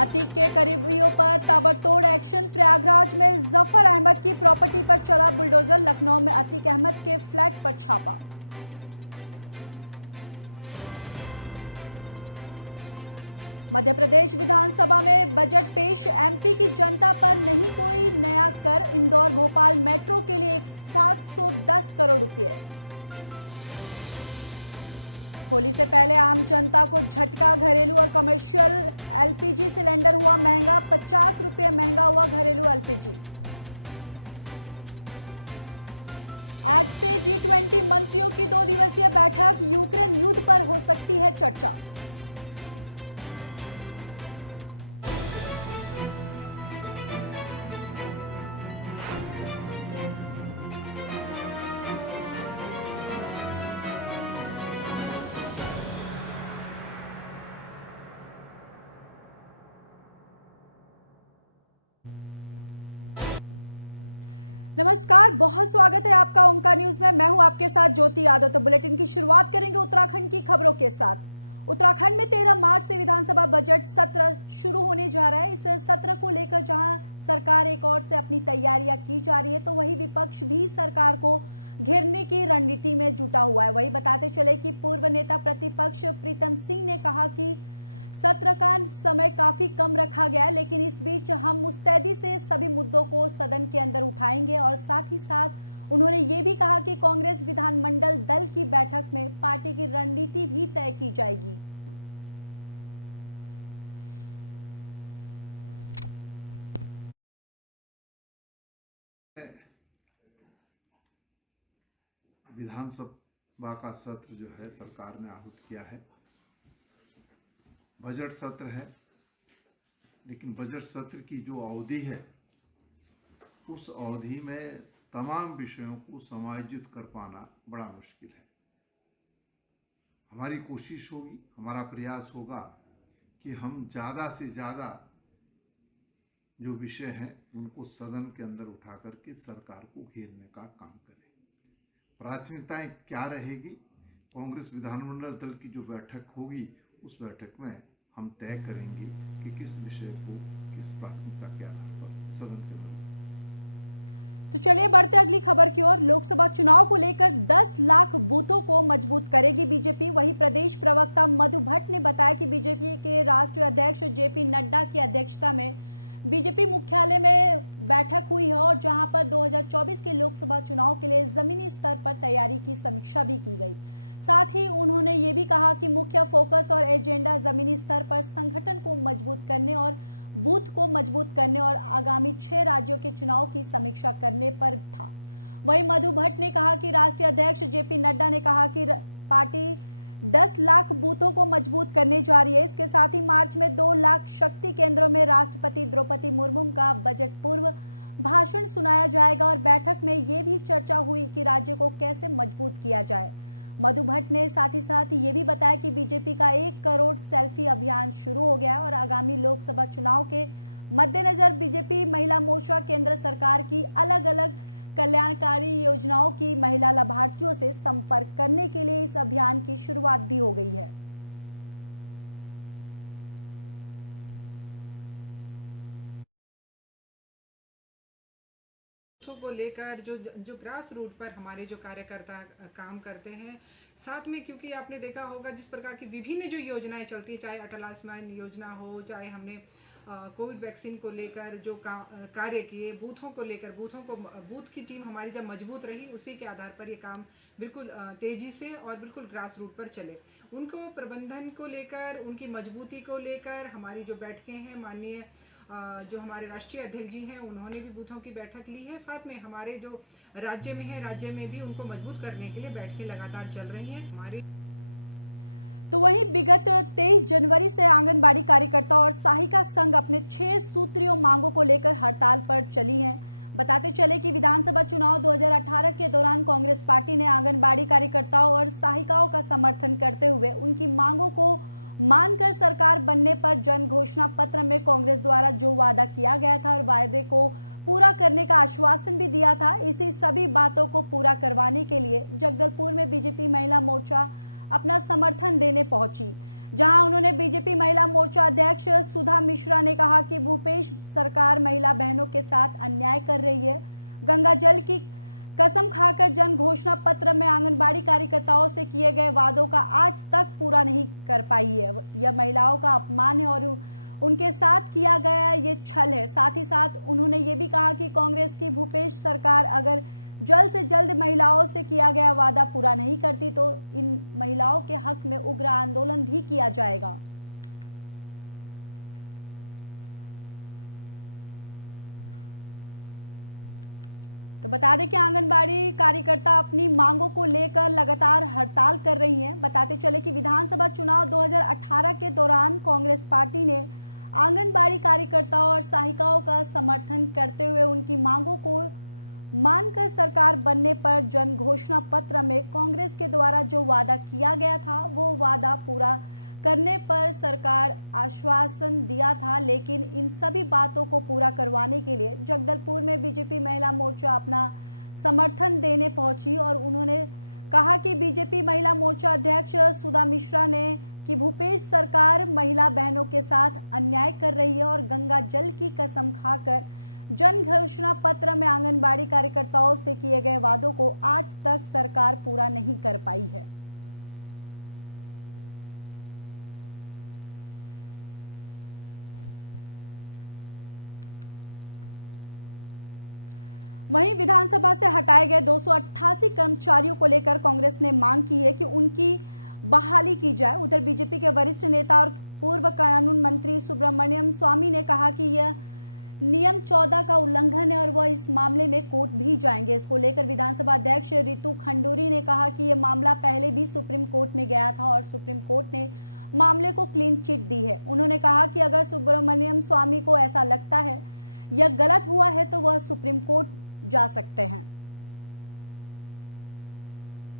अतीक के करीबियों पर ताबड़तोड़ एक्शन। प्रयागराज में जफर अहमद की प्रॉपर्टी पर चला बुलडोजर। लखनऊ में अतीक अहमद के फ्लैट पर छापा। मध्य प्रदेश विधानसभा में बजट पेश। एमपी की जनता पर नहीं कोई नया कर। इंदौर भोपाल मेट्रो के लिए 710 करोड़ रुपए। होली से पहले आम जनता को झटका। घरेलू और कमर्शियल एलपीजी सिलेंडर हुआ महंगा। 50 रुपये महंगा हुआ घरेलू एलपीजी। आज से G20 मंत्रियों की 2 दिवसीय बैठक। यूक्रेन युद्ध पर हो सकती है चर्चा। नमस्कार, बहुत स्वागत है आपका ओंकार न्यूज में। मैं हूं आपके साथ ज्योति यादव। तो बुलेटिन की शुरुआत करेंगे उत्तराखंड की खबरों के साथ। उत्तराखंड में 13 मार्च से विधानसभा बजट सत्र शुरू होने जा रहा है। इस सत्र को लेकर जहां सरकार एक ओर से अपनी तैयारियां की जा रही है, तो वही विपक्ष भी सरकार को घेरने की रणनीति में जुटा हुआ है। वही बताते चले कि पूर्व नेता प्रतिपक्ष प्रीतम सिंह ने कहा कि सत्र का समय काफी कम रखा गया है, लेकिन इस बीच हम मुस्तैदी से सभी मुद्दों को सदन के अंदर उठाएंगे। और साथ ही साथ उन्होंने ये भी कहा कि कांग्रेस विधानमंडल दल की बैठक में पार्टी की रणनीति भी तय की जाएगी। विधानसभा का सत्र जो है सरकार ने आहूत किया है। बजट सत्र है, लेकिन बजट सत्र की जो अवधि है उस अवधि में तमाम विषयों को समायोजित कर पाना बड़ा मुश्किल है। हमारी कोशिश होगी, हमारा प्रयास होगा कि हम ज़्यादा से ज़्यादा जो विषय हैं उनको सदन के अंदर उठा करके सरकार को घेरने का काम करें। प्राथमिकताएं क्या रहेगी, कांग्रेस विधानमंडल दल की जो बैठक होगी उस बैठक में हम तय करेंगे कि किस विषय को किस प्राथमिकता के आधार पर सदन के अंदर। तो चलिए बढ़ते अगली खबर की ओर। लोकसभा चुनाव को लेकर 10 लाख बूथों को मजबूत करेगी बीजेपी। वहीं प्रदेश प्रवक्ता मधु भट्ट ने बताया कि बीजेपी के राष्ट्रीय अध्यक्ष जेपी नड्डा की अध्यक्षता में बीजेपी मुख्यालय में बैठक हुई है और जहां पर 2024 के लोकसभा चुनाव के लिए जमीनी स्तर पर तैयारी की समीक्षा भी की गई। साथ ही उन्होंने ये भी कहा कि मुख्य फोकस और एजेंडा जमीनी स्तर पर संगठन को मजबूत करने और बूथ को मजबूत करने और आगामी 6 राज्यों के चुनाव की समीक्षा करने पर था। वहीं मधु भट्ट ने कहा कि राष्ट्रीय अध्यक्ष जेपी नड्डा ने कहा कि पार्टी 10 लाख बूथों को मजबूत करने जा रही है। इसके साथ ही मार्च में 2 लाख शक्ति केंद्रों में राष्ट्रपति द्रौपदी मुर्मू का बजट पूर्व भाषण सुनाया जाएगा और बैठक में ये भी चर्चा हुई कि राज्य को कैसे मजबूत किया जाए। मधु भट्ट ने साथ ही ये भी बताया कि बीजेपी का 1 करोड़ सेल्फी अभियान शुरू हो गया है और आगामी लोकसभा चुनाव के मद्देनजर बीजेपी महिला मोर्चा केंद्र सरकार की अलग अलग कल्याणकारी योजनाओं की महिला लाभार्थियों से संपर्क करने के लिए इस अभियान की शुरुआत भी हो गई है। को लेकर जो ग्रास रूट पर हमारे जो कार्यकर्ता काम करते हैं, साथ में क्योंकि आपने देखा होगा जिस प्रकार की विभिन्न जो योजनाएं चलती है, चाहे अटल आयुष्मान योजना हो, चाहे हमने कोविड वैक्सीन को लेकर जो कार्य किए, बूथों को लेकर बूथ की टीम हमारी जब मजबूत रही, उसी के आधार पर ये काम बिल्कुल तेजी से और बिल्कुल ग्रास रूट पर चले। उनको प्रबंधन को लेकर, उनकी मजबूती को लेकर हमारी जो बैठकें हैं, माननीय जो हमारे राष्ट्रीय अध्यक्ष जी हैं उन्होंने भी बूथों की बैठक ली है। साथ में हमारे जो राज्य में है, राज्य में भी उनको मजबूत करने के लिए बैठकें लगातार चल रही हैं हमारे। तो वहीं विगत 23 जनवरी से आंगनबाड़ी कार्यकर्ता और सहायिका संघ अपने 6 सूत्रीय मांगों को लेकर हड़ताल पर चली हैं। बताते चले कि विधानसभा चुनाव 2018 के दौरान कांग्रेस पार्टी ने आंगनबाड़ी कार्यकर्ताओं और सहायिकाओं का समर्थन करते हुए उनकी मांगों को मानकर सरकार बनने पर जन घोषणा पत्र में कांग्रेस द्वारा जो वादा किया गया था और वायदे को पूरा करने का आश्वासन भी दिया था, इसी सभी बातों को पूरा करवाने के लिए जगदलपुर में बीजेपी महिला मोर्चा अपना समर्थन देने पहुंची। जहां उन्होंने बीजेपी महिला मोर्चा अध्यक्ष सुधा मिश्रा ने कहा कि भूपेश सरकार महिला बहनों के साथ अन्याय कर रही है। गंगा जल की कसम खाकर जन घोषणा पत्र में आंगनबाड़ी कार्यकर्ताओं से किए गए वादों का आज तक पूरा नहीं कर पाई है। यह महिलाओं का अपमान है और उनके साथ किया गया ये छल है। साथ ही साथ उन्होंने ये भी कहा कि कांग्रेस की भूपेश सरकार अगर जल्द से जल्द महिलाओं से किया गया वादा पूरा नहीं करती तो इन महिलाओं के हक में उग्र आंदोलन भी किया जाएगा। तो बता दें कि आंगनबाड़ी कार्यकर्ता अपनी मांगों को लेकर लगातार हड़ताल कर रही हैं। बताते चले कि विधानसभा चुनाव 2018 के दौरान कांग्रेस पार्टी ने आंगनबाड़ी कार्यकर्ताओं और सहायिकाओं का समर्थन करते हुए उनकी मांगों को मानकर सरकार बनने पर जन घोषणा पत्र में कांग्रेस के द्वारा जो वादा किया गया था वो वादा पूरा करने पर सरकार आश्वासन दिया था। लेकिन इन सभी बातों को पूरा करवाने के लिए जगदलपुर में बीजेपी महिला मोर्चा अपना समर्थन देने पहुंची और उन्होंने कहा कि बीजेपी महिला मोर्चा अध्यक्ष सुधा मिश्रा ने कि भूपेश सरकार महिला बहनों के साथ अन्याय कर रही है और गंगा जल की कसम खाकर जन घोषणा पत्र में आंगनबाड़ी कार्यकर्ताओं से किए गए वादों को आज तक सरकार पूरा नहीं कर पाई है। वहीं विधानसभा से हटाए गए 288 कर्मचारियों को लेकर कांग्रेस ने मांग की है कि उनकी बहाली की जाए। उधर बीजेपी के वरिष्ठ नेता और पूर्व कानून मंत्री सुब्रमण्यम स्वामी ने कहा कि यह नियम 14 का उल्लंघन है और वह इस मामले में कोर्ट भी जाएंगे। इसको लेकर विधानसभा अध्यक्ष रितु खंडूरी ने कहा कि यह मामला पहले भी सुप्रीम कोर्ट में गया था और सुप्रीम कोर्ट ने मामले को क्लीन चिट दी है। उन्होंने कहा कि अगर सुब्रमण्यम स्वामी को ऐसा लगता है यह गलत हुआ है तो वह सुप्रीम कोर्ट जा सकते हैं।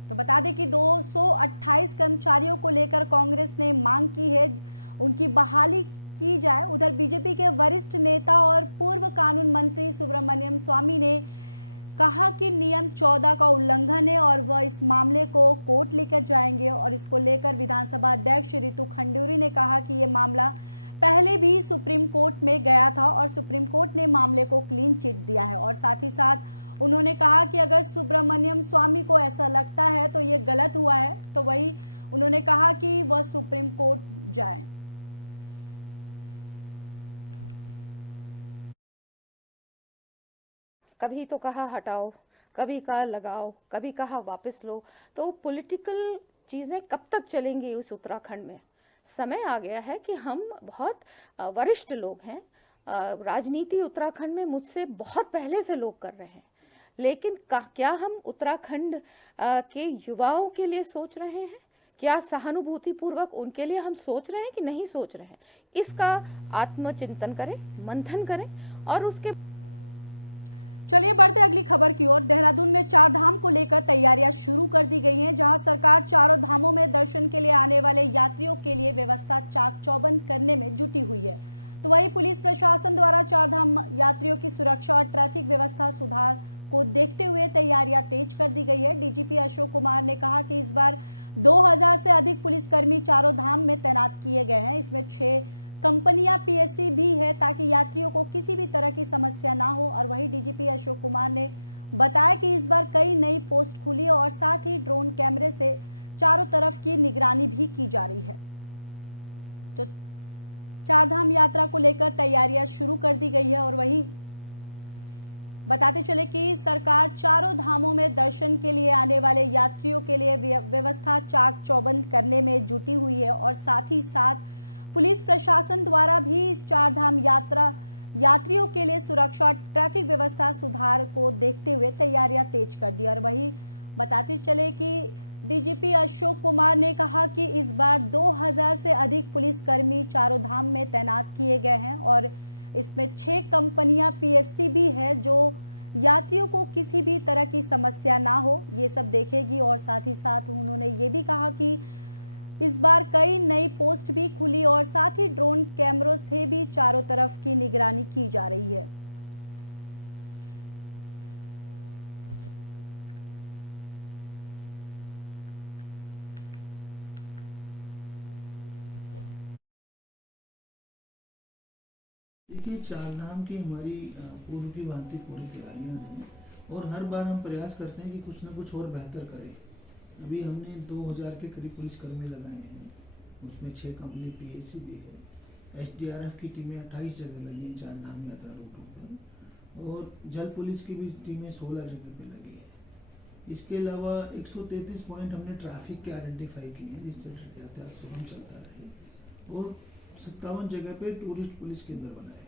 तो बता दें कि 228 कर्मचारियों को लेकर कांग्रेस ने मांग की है उनकी बहाली की जाए। उधर बीजेपी के वरिष्ठ नेता और पूर्व कानून मंत्री सुब्रमण्यम स्वामी ने कहा कि नियम 14 का उल्लंघन है और वह इस मामले को कोर्ट लेकर जाएंगे। और इसको लेकर विधानसभा अध्यक्ष रितु खंडूरी ने कहा कि यह मामला पहले भी सुप्रीम कोर्ट में गया था और सुप्रीम कोर्ट ने मामले को क्लीन चिट दिया है। और साथ ही साथ उन्होंने कहा कि अगर सुब्रमण्यम स्वामी को ऐसा लगता है तो ये गलत हुआ है तो वही उन्होंने कहा कि वह सुप्रीम कोर्ट जाए। कभी तो कहा हटाओ, कभी कहा लगाओ, कभी कहा वापस लो। तो पॉलिटिकल चीजें कब तक चलेंगी उस उत्तराखंड में? समय आ गया है कि हम बहुत वरिष्ठ लोग हैं, राजनीति उत्तराखंड में मुझसे बहुत पहले से लोग कर रहे हैं, लेकिन क्या हम उत्तराखंड के युवाओं के लिए सोच रहे हैं? क्या सहानुभूति पूर्वक उनके लिए हम सोच रहे हैं कि नहीं सोच रहे हैं? इसका आत्मचिंतन करें, मंथन करें और उसके चलिए बढ़ते अगली खबर की ओर। देहरादून में 4 धाम को लेकर तैयारियां शुरू कर दी गई हैं, जहां सरकार चारों धामों में दर्शन के लिए आने वाले यात्रियों के लिए व्यवस्था चाक चौबंद करने में जुटी हुई है। तो वहीं पुलिस प्रशासन द्वारा 4 धाम यात्रियों की सुरक्षा और ट्रैफिक व्यवस्था सुधार को देखते हुए तैयारियां तेज कर दी गई है। डीजीपी अशोक कुमार ने कहा कि इस बार 2000 से अधिक पुलिसकर्मी चारों धाम में तैनात किए गए हैं। इसमें 6 कंपनियां पीएससी भी है ताकि यात्रियों को किसी भी तरह की समस्या ना हो। और वहीं डीजीपी अशोक कुमार ने बताया कि इस बार कई नई पोस्ट खुली है और साथ ही ड्रोन कैमरे से चारों तरफ की निगरानी भी की जा रही है। तो 4 धाम यात्रा को लेकर तैयारियां शुरू कर दी गई है। और वहीं बताते चले कि सरकार चारों धामों में दर्शन के लिए आने वाले यात्रियों के लिए व्यवस्था चाक चौबंद करने में जुटी हुई है। और साथ ही साथ पुलिस प्रशासन द्वारा भी 4 धाम यात्रियों के लिए सुरक्षा और ट्रैफिक व्यवस्था सुधार को देखते हुए तैयारियां तेज कर दी। और वही बताते चले कि डीजीपी अशोक कुमार ने कहा कि इस बार 2000 से अधिक पुलिसकर्मी चारों धाम में तैनात किए गए हैं और इसमें 6 कंपनियां पीएससी भी है जो यात्रियों को किसी भी तरह की समस्या ना हो ये सब देखेगी। और साथ ही साथ उन्होंने ये भी कहा कि इस बार कई नई पोस्ट भी खुली और साथ ही ड्रोन कैमरों से भी चारों तरफ की निगरानी की जा रही है। देखिए, चार धाम की हमारी पूर्व की भांति पूरी तैयारियां हैं और हर बार हम प्रयास करते हैं कि कुछ ना कुछ और बेहतर करें। अभी हमने 2000 के करीब पुलिसकर्मी लगाए हैं, उसमें 6 कंपनी पीएसी भी है। एसडीआरएफ की टीमें 28 जगह लगी हैं चार धाम यात्रा रूटों पर, और जल पुलिस की भी टीमें 16 जगह पर लगी है। इसके अलावा 133 पॉइंट हमने ट्रैफिक के आइडेंटिफाई किए हैं जिससे यातायात सुगम चलता रहे, और 57 जगह पे टूरिस्ट पुलिस केंद्र बनाए हैं।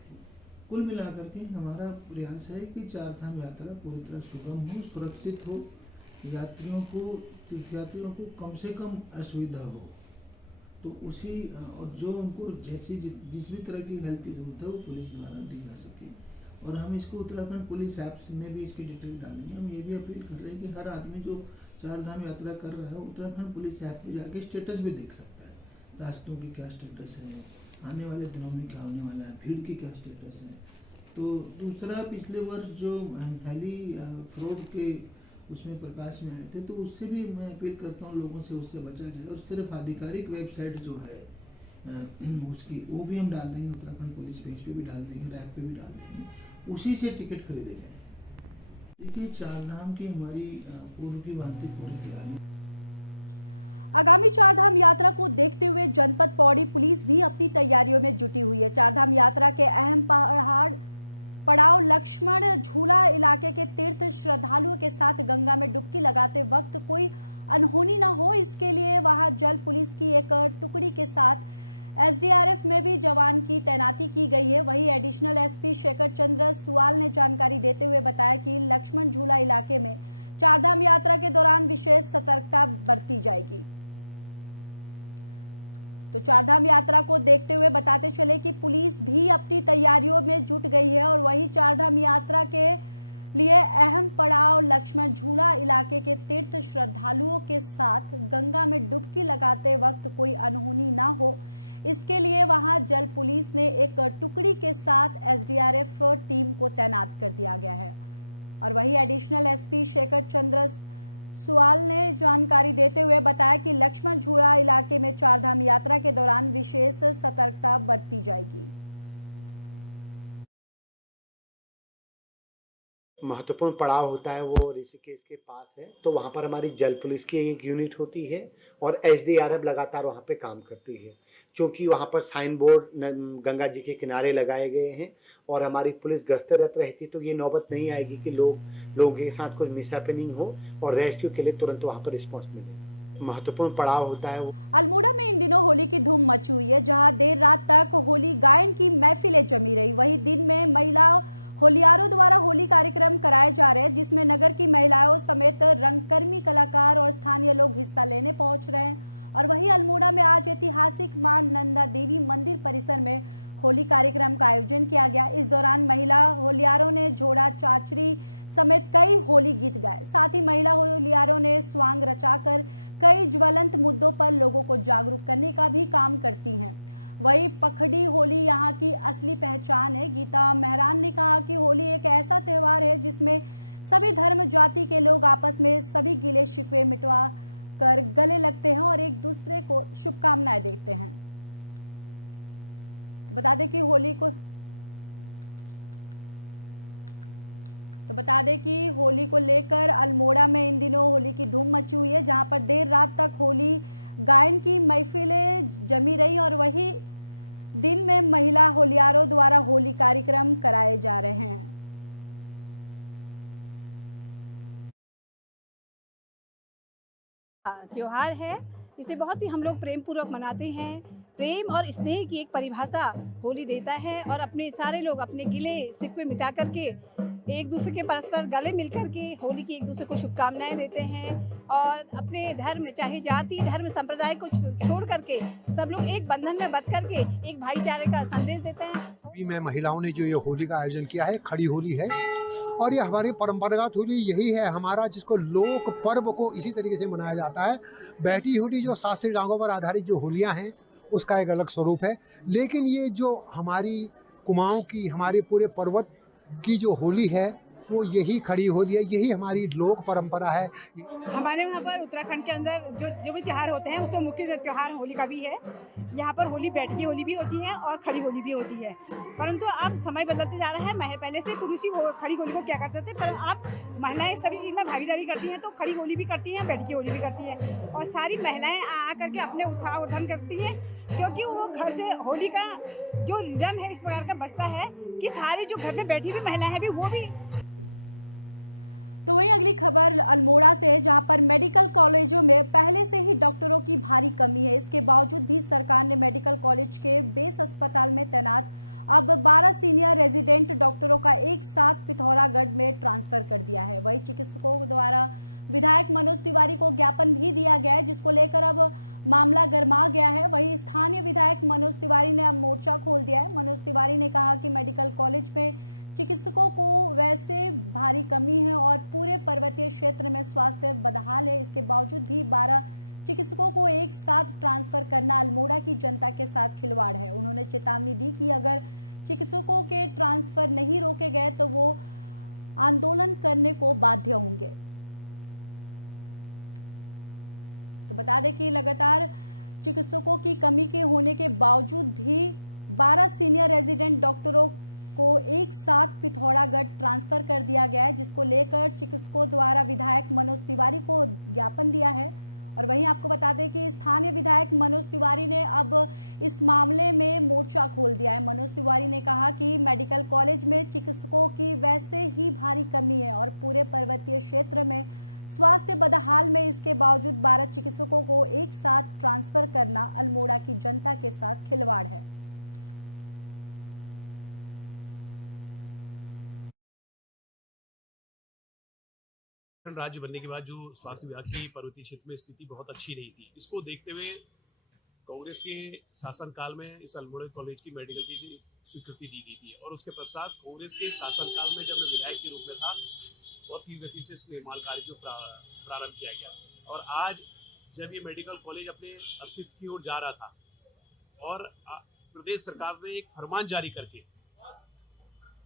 कुल मिलाकर के हमारा प्रयास है कि चार धाम यात्रा पूरी तरह सुगम हो, सुरक्षित हो, यात्रियों को, तीर्थयात्रियों को कम से कम असुविधा हो। तो उसी और जो उनको जैसी जिस भी तरह की हेल्प की जरूरत है वो पुलिस द्वारा दी जा सके। और हम इसको उत्तराखंड पुलिस ऐप्स में भी इसकी डिटेल डालेंगे। हम ये भी अपील कर रहे हैं कि हर आदमी जो चार धाम यात्रा कर रहा है उत्तराखंड पुलिस ऐप पे जाके स्टेटस भी देख सकता है, रास्तों की क्या स्टेटस है, आने वाले दिनों में क्या होने वाला है, भीड़ की क्या स्टेटस है। तो दूसरा, पिछले वर्ष जो हेली फ्रॉड के उसमें प्रकाश में आए थे, तो उससे भी मैं अपील करता हूँ लोगों से उससे बचा जाए। और सिर्फ आधिकारिक वेबसाइट जो है उसकी वो भी हम डाल देंगे, उत्तराखंड पुलिस पेज पे भी डाल देंगे, ऐप पे भी डाल देंगे, उसी से टिकट खरीदे जाए। देखिए, चार धाम की हमारी पूर्व की भांति पूरी तैयारी। आगामी चारधाम यात्रा को देखते हुए जनपद पौड़ी पुलिस भी अपनी तैयारियों में जुटी हुई है। चारधाम यात्रा के अहम पड़ाव लक्ष्मण झूला इलाके के तीर्थ श्रद्धालुओं के साथ गंगा में डुबकी लगाते वक्त कोई अनहोनी न हो, इसके लिए वहां जल पुलिस की एक टुकड़ी के साथ एसडीआरएफ में भी जवान की तैनाती की गई है। वहीं एडिशनल एसपी शेखर चंद्र सुवाल ने जानकारी देते हुए बताया कि लक्ष्मण झूला इलाके में चारधाम यात्रा के दौरान विशेष सतर्कता बरती जाएगी। तो चारधाम यात्रा को देखते हुए बताते चले कि पुलिस भी अपनी तैयारियों में जुट गई है और वही चारधाम यात्रा के लिए अहम पड़ाव लक्ष्मण झूला इलाके के तीर्थ श्रद्धालुओं के साथ गंगा में डुबकी लगाते वक्त कोई अनहोनी ना हो, इसके लिए वहां जल पुलिस ने एक टुकड़ी के साथ एसडीआरएफ टीम को तैनात कर दिया गया है। और वही एडिशनल एसपी शेखर चंद्र सुवाल ने जानकारी देते हुए बताया कि लक्ष्मण झूला इलाके में चारधाम यात्रा के दौरान विशेष सतर्कता बरती जाएगी। महत्वपूर्ण पड़ाव होता है वो ऋषिकेश के पास है, तो वहाँ पर हमारी जल पुलिस की एक यूनिट होती है और एसडीआरएफ लगातार वहाँ पे काम करती है। क्योंकि वहाँ पर साइन बोर्ड गंगा जी के किनारे लगाए गए हैं और हमारी पुलिस गश्तरत रहती, तो ये नौबत नहीं आएगी कि लोगों के साथ कोई मिसहैपनिंग हो और रेस्क्यू के लिए तुरंत वहाँ पर रिस्पॉन्स मिले। महत्वपूर्ण पड़ाव होता है वो। अल्मोड़ा में इन दिनों होली की धूम मची हुई है, जहां देर रात तक होली गायन की महफिलें जमी रही। वहीं दिन में महिला होलियारों द्वारा होली कार्यक्रम कराए जा रहे हैं, जिसमें नगर की महिलाओं समेत रंगकर्मी कलाकार और स्थानीय लोग हिस्सा लेने पहुंच रहे हैं। और वहीं अल्मोड़ा में आज ऐतिहासिक मां नंदा देवी मंदिर परिसर में होली कार्यक्रम का आयोजन किया गया। इस दौरान महिला होलियारों ने झोड़ा चाचरी समेत कई होली गीत गाए। साथ ही महिला होलियारों ने स्वांग रचाकर कई ज्वलंत मुद्दों पर लोगों को जागरूक करने का भी काम करती हैं। वही पखड़ी होली यहाँ की असली पहचान है। गीता मेहरान ने कहा कि होली एक ऐसा त्योहार है जिसमें सभी धर्म जाति के लोग आपस में सभी गिले शिकवे मिटवा कर गले लगते हैं और एक दूसरे को शुभकामनाएं देते हैं। तो बता दें कि होली को लेकर अल्मोड़ा में इन दिनों होली की धूम मची हुई है, जहां पर देर रात तक होली गायन की महफिलें जमी रही और वही दिन में महिला होलियारों द्वारा होली कार्यक्रम कराए जा रहे हैं। त्योहार है, इसे बहुत ही हम लोग प्रेम पूर्वक मनाते हैं। प्रेम और स्नेह की एक परिभाषा होली देता है और अपने सारे लोग अपने गिले शिकवे मिटा करके एक दूसरे के परस्पर गले मिलकर के होली की एक दूसरे को शुभकामनाएं देते हैं और अपने धर्म चाहे जाति धर्म संप्रदाय को छोड़ करके सब लोग एक बंधन में बंध करके एक भाईचारे का संदेश देते हैं। अभी में महिलाओं ने जो ये होली का आयोजन किया है, खड़ी होली है और ये हमारी परंपरागत होली यही है हमारा, जिसको लोक पर्व को इसी तरीके से मनाया जाता है। बैठी होली जो शास्त्रीय रंगों पर आधारित जो होलियां हैं उसका एक अलग स्वरूप है, लेकिन ये जो हमारी कुमाऊं की हमारे पूरे पर्वत की जो होली है वो यही खड़ी होली है, यही हमारी लोक परंपरा है। हमारे वहाँ पर उत्तराखंड के अंदर जो भी त्योहार होते हैं उसमें मुख्य त्योहार होली का भी है। यहाँ पर होली बैठकी होली भी होती है और खड़ी होली भी होती है, परंतु अब समय बदलते जा रहा है। पहले से पुरुष ही खड़ी होली को क्या करते थे, पर अब महिलाएं सभी चीज़ में भागीदारी करती हैं, तो खड़ी होली भी करती हैं, बैठकी होली भी करती हैं और सारी महिलाएं आ करके अपने उत्साह वर्धन करती हैं, क्योंकि वो घर से होली का जो रिदम है इस प्रकार का बजता है कि सारी जो घर में बैठी हुई महिलाएं हैं भी वो भी। तो वहीं अगली खबर अल्मोड़ा से है, जहां पर मेडिकल कॉलेजों में पहले से ही डॉक्टरों की भारी कमी है। इसके बावजूद भी सरकार ने मेडिकल कॉलेज के बेस अस्पताल में तैनात अब 12 सीनियर रेजिडेंट डॉक्टरों का एक साथ पिथौरागढ़ में ट्रांसफर कर दिया है। वहीं चिकित्सकों द्वारा विधायक मनोज तिवारी को ज्ञापन भी दिया गया है, जिसको लेकर अब मामला गर्मा गया है। वहीं स्थानीय विधायक मनोज तिवारी ने अब मोर्चा खोल दिया है। मनोज तिवारी ने कहा कि मेडिकल कॉलेज में चिकित्सकों को वैसे भारी कमी है और पूरे पर्वतीय क्षेत्र में स्वास्थ्य बदहाल है। इसके बावजूद भी 12 चिकित्सकों को एक साथ ट्रांसफर करना अल्मोड़ा की जनता के साथ खिलवाड़ है। उन्होंने चेतावनी दी कि अगर चिकित्सकों के ट्रांसफर नहीं रोके गए तो वो आंदोलन करने को बाध्य होंगे। तो बता दें कि लगातार चिकित्सकों की कमी के होने के बावजूद भी 12 सीनियर रेजिडेंट डॉक्टरों को एक साथ पिथौरागढ़ ट्रांसफर कर दिया गया है, जिसको लेकर चिकित्सकों द्वारा विधायक मनोज तिवारी को ज्ञापन दिया है। और वहीं आपको बता दें कि स्थानीय विधायक मनोज तिवारी ने अब इस मामले में मोर्चा खोल दिया है। मनोज तिवारी ने कहा कि मेडिकल कॉलेज में चिकित्सकों की वैसे ही भारी कमी है और पूरे पर्वतीय क्षेत्र में स्वास्थ्य बदहाल में, इसके बावजूद 12 चिकित्सकों को एक साथ ट्रांसफर करना अल्मोड़ा की जनता के साथ खिलवाड़ है। राज्य बनने के बाद जो स्वास्थ्य विभाग की पर्वतीय क्षेत्र में स्थिति बहुत अच्छी नहीं थी, इसको देखते हुए कांग्रेस के शासनकाल में इस अल्मोड़ा कॉलेज की मेडिकल की स्वीकृति दी गई थी और उसके पश्चात कांग्रेस के शासनकाल में जब मैं विधायक के रूप में था बहुत तीव्र गति से इस निर्माण कार्य को प्रारंभ किया गया। और आज जब ये मेडिकल कॉलेज अपने अस्तित्व की ओर जा रहा था और प्रदेश सरकार ने एक फरमान जारी करके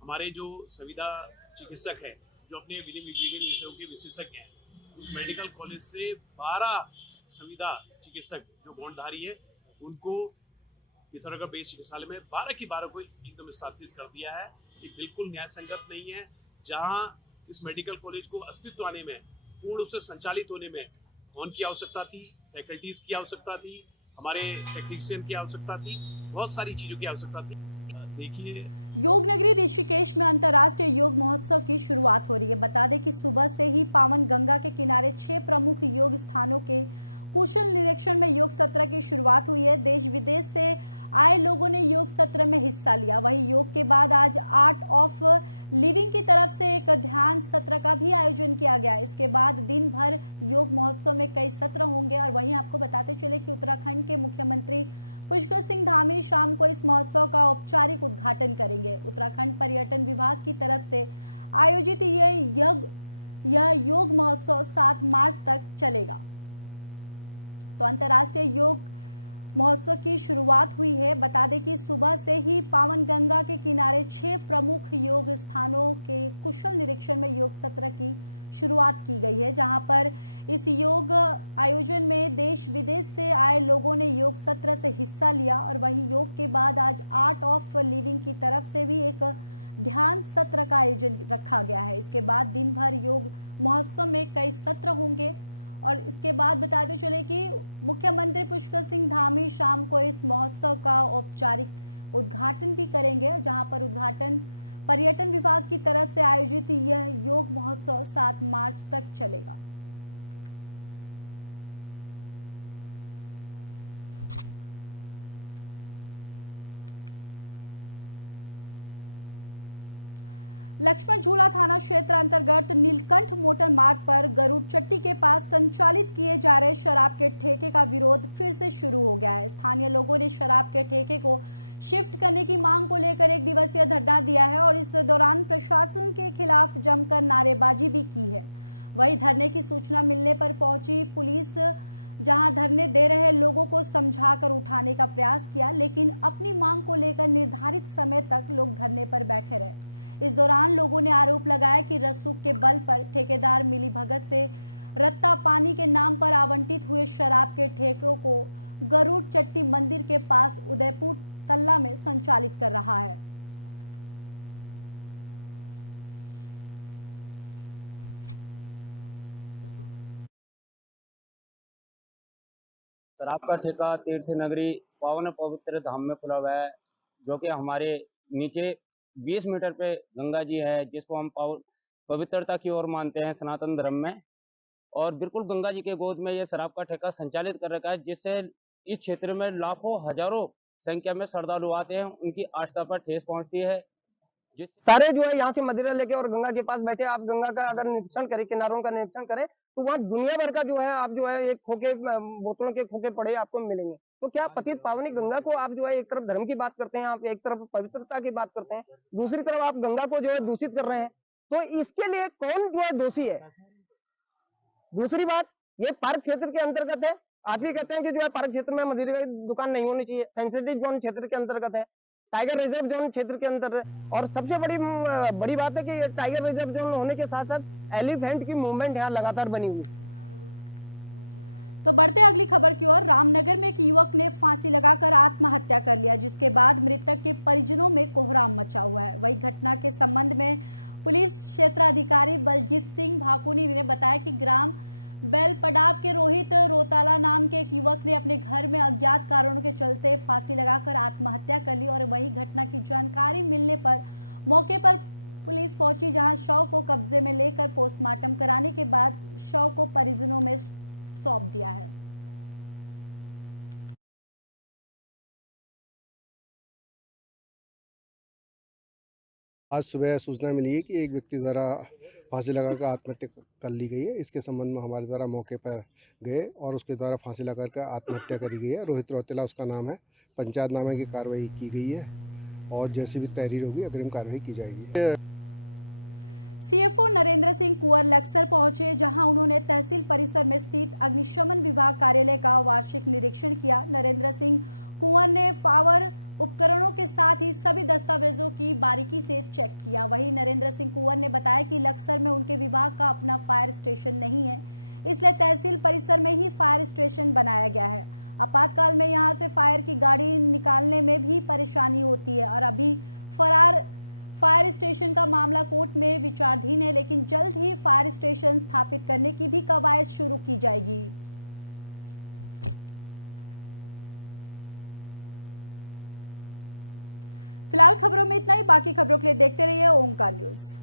हमारे जो संविदा चिकित्सक है, जो अपने विभिन्न विषयों के विशेषज्ञ हैं, उस मेडिकल कॉलेज से 12 संविदा चिकित्सक जो बॉन्डधारी है उनको पिथौरागढ़ बेस चिकित्सालय में 12 की 12 को एकदम स्थापित कर दिया है। ये बिल्कुल न्याय संगत नहीं है। जहां इस मेडिकल कॉलेज को अस्तित्व आने में, पूर्ण रूप से संचालित होने में कौन की आवश्यकता थी, फैकल्टीज की आवश्यकता थी, हमारे टेक्नीशियन की आवश्यकता थी, बहुत सारी चीजों की आवश्यकता थी। देखिए, योग नगरी ऋषिकेश में अंतर्राष्ट्रीय योग महोत्सव की शुरुआत हो रही है। बता दें कि सुबह से ही पावन गंगा के किनारे 6 प्रमुख योग स्थानों के कुशल निरीक्षण में योग सत्र की शुरुआत हुई है। देश विदेश से आए लोगों ने योग सत्र में हिस्सा लिया। वहीं योग के बाद आज आर्ट ऑफ लिविंग की तरफ से एक ध्यान सत्र का भी आयोजन किया गया। इसके बाद दिन भर योग महोत्सव में कई सत्र होंगे। और वहीं आपको बताते चले कि उत्तराखंड के मुख्यमंत्री पुष्कर सिंह धामी शाम को इस महोत्सव का औपचारिक उद्घाटन करेंगे। उत्तराखंड पर्यटन विभाग की तरफ से आयोजित यह योग महोत्सव 7 मार्च तक चलेगा। तो अंतर्राष्ट्रीय योग महोत्सव की शुरुआत हुई है। बता दें कि सुबह से ही पावन गंगा के किनारे 6 प्रमुख योग स्थानों के कुशल निरीक्षण में योग सत्र की शुरुआत की गई है, जहां पर इस योग आयोजन में देश विदेश से आए लोगों ने योग सत्र से हिस्सा लिया। और वहीं योग के बाद आज आर्ट ऑफ लिविंग की तरफ से भी एक ध्यान सत्र का आयोजन रखा गया है। इसके बाद दिन भर योग महोत्सव में कई सत्र होंगे। और इसके बाद बताते चले कि मुख्यमंत्री पुष्कर सिंह धामी शाम को इस महोत्सव का औपचारिक उद्घाटन भी करेंगे, जहां पर उद्घाटन पर्यटन विभाग की तरफ से आयोजित यह योग महोत्सव 7 मार्च तक चलेगा। लक्ष्मण झूला थाना क्षेत्र अंतर्गत नीलकंठ मोटर मार्ग पर गरुड़ चट्टी के पास संचालित किए जा रहे शराब के ठेके का विरोध फिर से शुरू हो गया है। स्थानीय लोगों ने शराब के ठेके को शिफ्ट करने की मांग को लेकर 1 दिवसीय धरना दिया है और इस दौरान प्रशासन के खिलाफ जमकर नारेबाजी भी की है। वहीं धरने की सूचना मिलने पर पहुंची पुलिस जहां धरने दे रहे लोगों को समझाकर उठाने का प्रयास किया, लेकिन अपनी मांग को लेकर निर्धारित समय तक लोग धरने पर बैठे रहे। इस दौरान लोगों ने आरोप लगाया कि रसूख के बल पर ठेकेदार मिलीभगत से रत्ता पानी के नाम पर आवंटित हुए शराब के ठेकों को गरुड़ चट्टी मंदिर के पास उदयपुर तल्ला में संचालित कर रहा है। शराब का ठेका तीर्थ नगरी पावन पवित्र धाम में खुला हुआ है, जो कि हमारे नीचे 20 मीटर पे गंगा जी है, जिसको हम पवित्रता की ओर मानते हैं सनातन धर्म में। और बिल्कुल गंगा जी के गोद में ये शराब का ठेका संचालित कर रखा है, जिससे इस क्षेत्र में लाखों हजारों संख्या में श्रद्धालु आते हैं, उनकी आस्था पर ठेस पहुंचती है। सारे जो है यहाँ से मदिरा लेके और गंगा के पास बैठे, आप गंगा का अगर निरीक्षण करें, किनारों का निरीक्षण करें, तो वहाँ दुनिया भर का जो है आप जो है एक खोखे बोतलों के खोखे पड़े आपको मिलेंगे। तो क्या पतित पावनी गंगा को आप जो है एक तरफ धर्म की बात करते हैं, आप एक तरफ पवित्रता की बात करते हैं, दूसरी तरफ आप गंगा को जो है दूषित कर रहे हैं, तो इसके लिए कौन जो है दोषी है? दूसरी बात, ये पार्क क्षेत्र के अंतर्गत है। आप ही कहते हैं कि जो है पार्क क्षेत्र में मदिरा की दुकान नहीं होनी चाहिए, सेंसिटिव जोन क्षेत्र के अंतर्गत है, टाइगर रिजर्व जोन क्षेत्र के अंदर। और सबसे बड़ी बात है कि टाइगर रिजर्व जोन होने के साथ साथ एलिफेंट की मूवमेंट यहाँ लगातार बनी हुई। तो बढ़ते अगली खबर की ओर। रामनगर में एक युवक ने फांसी लगाकर आत्महत्या कर लिया, जिसके बाद मृतक के परिजनों में कोहराम मचा हुआ है। वही घटना के संबंध में पुलिस क्षेत्राधिकारी बलजीत सिंह भाकुनी ने बताया कि ग्राम बेलपडाव के रोहित रोताला नाम के एक युवक ने अपने घर में अज्ञात कारणों के चलते फांसी लगाकर आत्महत्या कर ली। और वही घटना की जानकारी मिलने पर मौके पर पुलिस पहुंची, जहां शव को कब्जे में लेकर पोस्टमार्टम कराने के बाद शव को परिजनों में सौंप दिया है। आज सुबह सूचना मिली है कि एक व्यक्ति द्वारा फांसी लगाकर आत्महत्या कर ली गई है। इसके संबंध में हमारे द्वारा मौके पर गए और उसके द्वारा फांसी लगाकर आत्महत्या करी गई है। रोहित रौतेला उसका नाम है। पंचायतनामे की कार्रवाई की गई है और जैसी भी तहरीर होगी अग्रिम कार्रवाई की जाएगी। सीएफओ नरेंद्र सिंह कुंवर लक्सर पहुंचे, जहां उन्होंने तहसील परिसर में स्थित अग्निशमन विभाग कार्यालय का वार्षिक निरीक्षण किया। नरेंद्र सिंह कुंवर ने पावर उपकरणों के साथ ही सभी दस्तावेजों की बारीकी से चेक किया। वहीं नरेंद्र सिंह कुंवर ने बताया कि लक्सर में उनके विभाग का अपना फायर स्टेशन नहीं है, इसलिए तहसील परिसर में ही फायर स्टेशन बनाया गया है। आपातकाल में यहां से फायर की गाड़ी निकालने में भी परेशानी होती है और अभी फरार फायर स्टेशन का मामला कोर्ट में विचाराधीन है, लेकिन जल्द ही फायर स्टेशन स्थापित करने की भी कवायद शुरू की जाएगी। फिलहाल खबरों में इतना ही। बाकी खबरों के लिए देखते रहिए ओंकार न्यूज़।